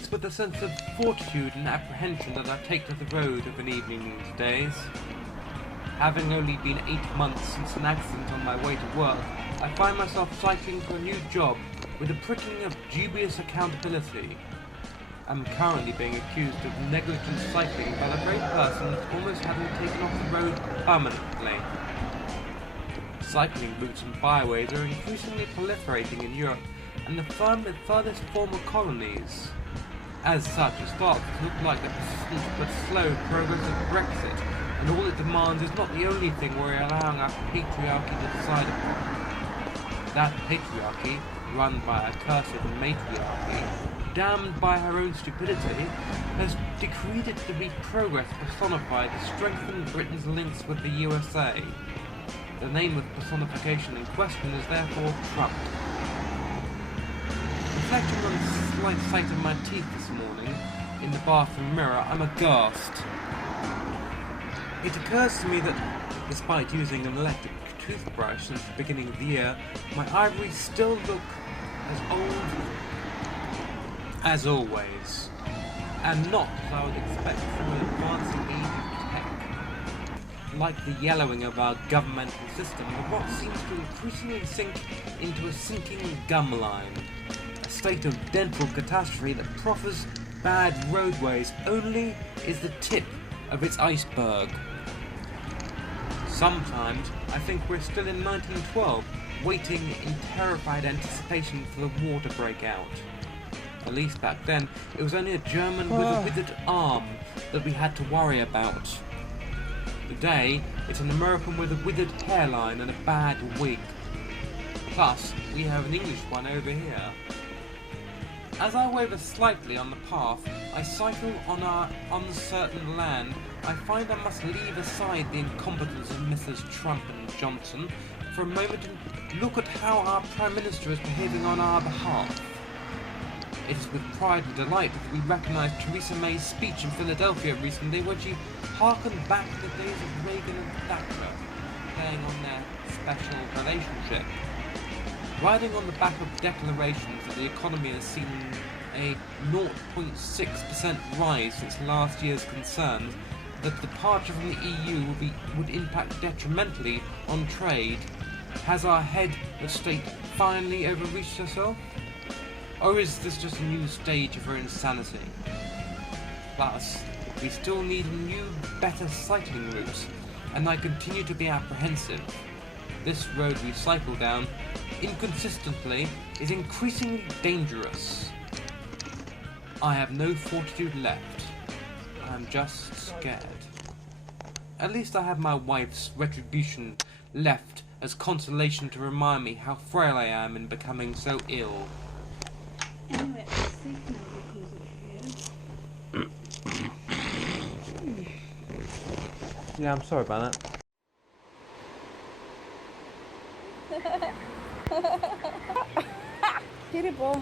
It's with a sense of fortitude and apprehension that I take to the road of an evening these days. Having only been 8 months since an accident on my way to work, I find myself cycling for a new job with a pricking of dubious accountability. I'm currently being accused of negligent cycling by the very person almost having taken off the road permanently. Cycling routes and byways are increasingly proliferating in Europe and the furthest former colonies. As such, it starts to look like the persistent but slow progress of Brexit, and all it demands is not the only thing we're allowing our patriarchy to decide upon. That patriarchy, run by a cursed matriarchy, damned by her own stupidity, has decreed it to be progress personified to strengthen Britain's links with the USA. The name of the personification in question is therefore Trump. Reflecting on the slight sight of my teeth this morning in the bathroom mirror, I'm aghast. It occurs to me that, despite using an electric toothbrush since the beginning of the year, my ivories still look as old as always, and not as I would expect from an advancing age of tech. Like the yellowing of our governmental system, the rot seems to increasingly sink into a sinking gum line. State of dental catastrophe that proffers bad roadways only is the tip of its iceberg. Sometimes I think we're still in 1912, waiting in terrified anticipation for the war to break out. At least back then, it was only a German with a withered arm that we had to worry about. Today, it's an American with a withered hairline and a bad wig. Plus, we have an English one over here. As I waver slightly on the path, I cycle on our uncertain land. I find I must leave aside the incompetence of Mrs. Trump and Johnson for a moment and look at how our Prime Minister is behaving on our behalf. It is with pride and delight that we recognise Theresa May's speech in Philadelphia recently when she harkened back to the days of Reagan and Thatcher, playing on their special relationship. Riding on the back of declarations that the economy has seen a 0.6% rise since last year's concerns, that departure from the EU would impact detrimentally on trade, has our head of state finally overreached herself? Or is this just a new stage of her insanity? Plus, we still need new, better cycling routes, and I continue to be apprehensive. This road we cycle down, inconsistently, is increasingly dangerous. I have no fortitude left. I am just scared. At least I have my wife's retribution left as consolation to remind me how frail I am in becoming so ill. Anyway, I'm sick now because of you. Yeah, I'm sorry about that. Get it, boy.